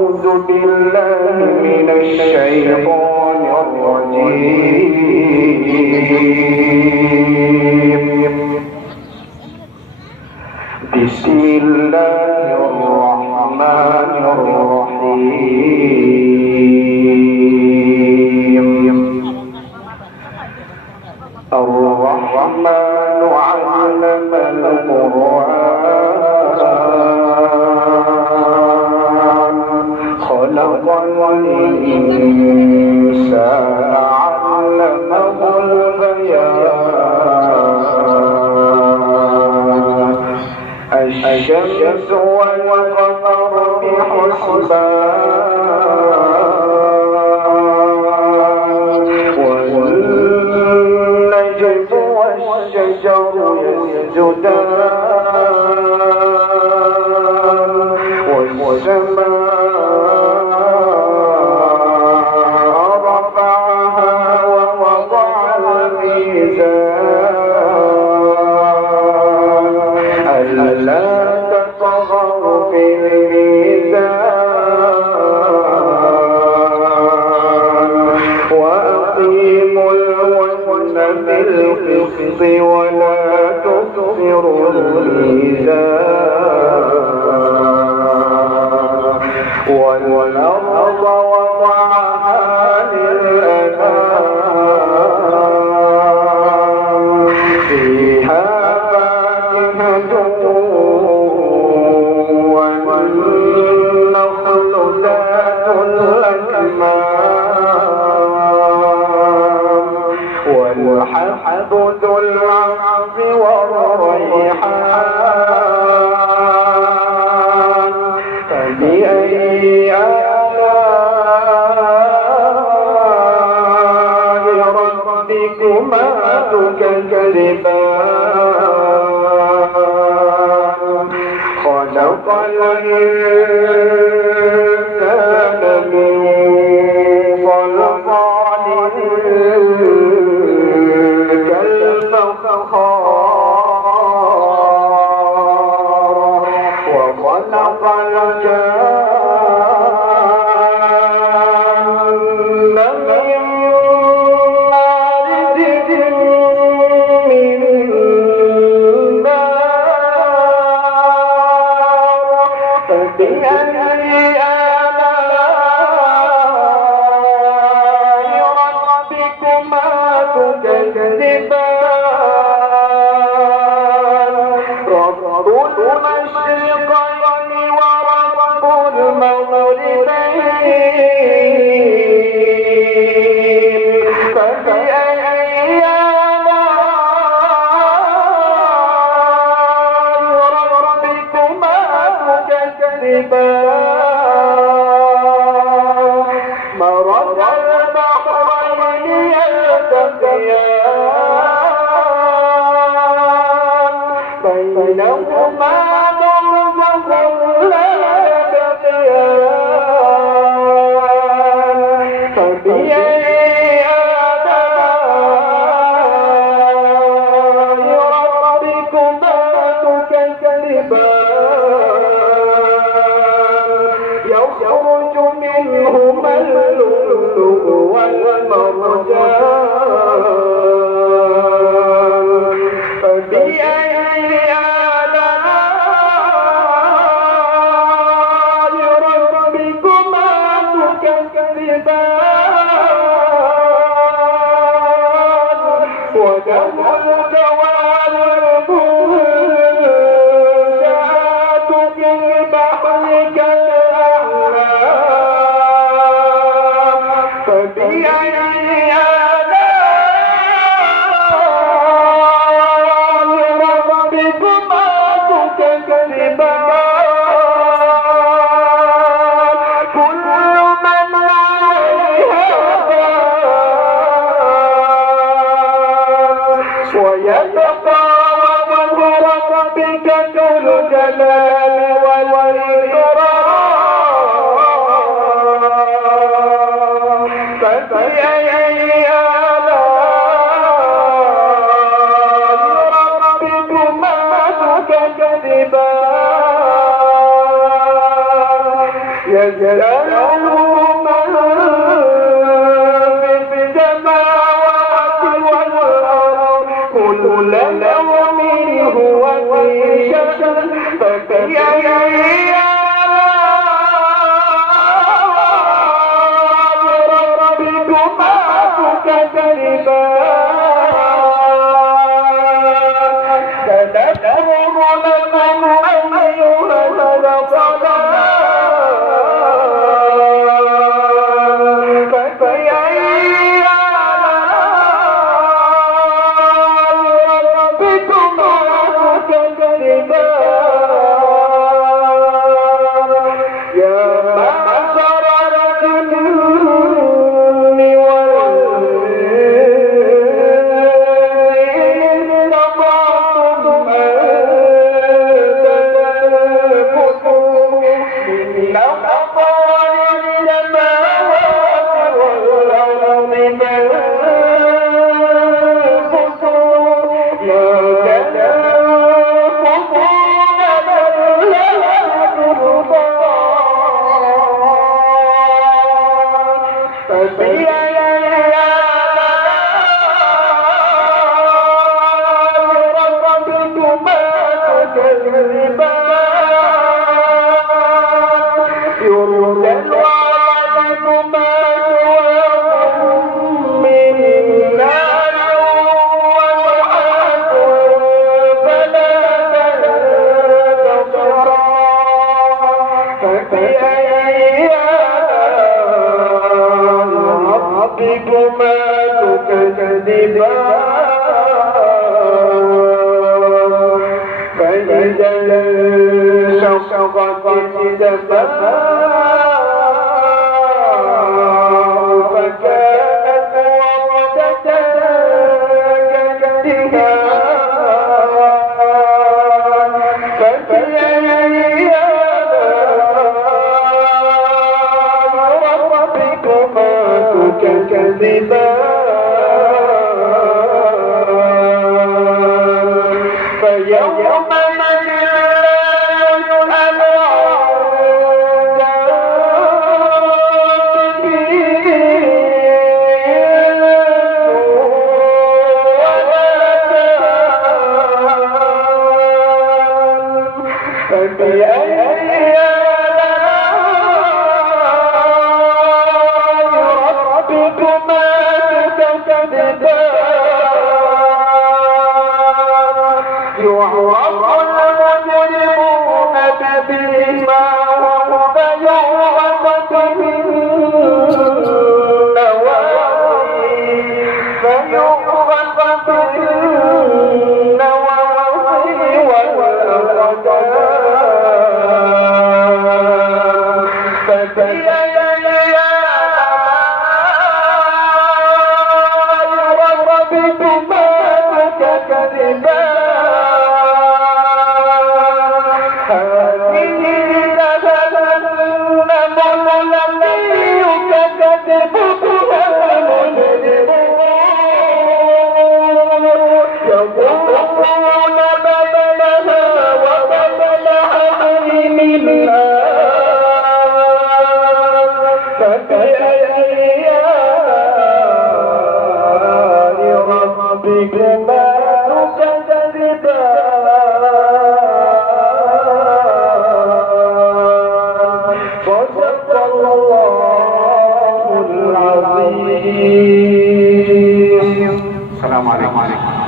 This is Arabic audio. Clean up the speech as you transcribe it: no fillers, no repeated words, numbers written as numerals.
أعوذ بالله من الشيطان الرجيم. بسم الله الرحمن الرحيم. الرحمن علم القرآن خلق الإنسان علمه البيان. الشمس والقمر بحسبان والنجم والشجر يسجدان والسماء رفعها ووضع الميزان ألا تطغوا في الميزان وأقيموا الوزن بالقسط ولا تخسروا الميزان والأرض وضعها للأنام فيها فاكهة والنخل ذات الأكمام والحب ذو العصف والريحان فبأي آلاء ربكما تكذبان. خلق الإنسان من صلصال كالفخار وخلق الجان من مارج من نار. فبأي آلاء ربكما تكذبان. رب المشرقين ورب المغربين. فبأي آلاء ربكما تكذبان. مرج البحرين يلتقيان بينهما برزخ لا يبغيان. فبأي آلاء ربكما تكذبان. يخرج منهما اللؤلؤ والمرجان. فبأي آلاء ربكما تكذبان. وله الجوار المنشآت في البحر كالأعلام. فبأي آلاء ربكما تكذبان. كل من عليها فان ويبقى وجه ربك ذو الجلال والإكرام. فبأي آلاء ربكما تكذبان. يسأله من في السماوات والأرض كل يوم هو في شأن فكيف ربكما تكذبان سنفرغ لكم أيها الثقلان فكيف ربكما تكذبان يا معشر الجن والإنس استطعتم أن تنفذوا من أقطار السماوات والأرض فانفذوا لا تنفذون إلا بسلطان فبأي ربكما تكذبان يرسل عليكما شواظ من نار ونحاس فلا تنتصران فبأي ربكما تكذبان فإذا انشقت السماء فكانت وردة كالدهان فبأي ربكما تكذبان فيومئذ لا يسأل عن ذنب ولا جان فبأي ربكما تكذبان يعرف المجرمون بسيماهم فيعرف بالنواصي والأقدام فبأي ربكما تكذبان هذه جهنم التي يكذب بها المجرمون يقولون ما لها وما لها من فبأي ربكما تكذبان صدق الله العظيم. السلام عليكم.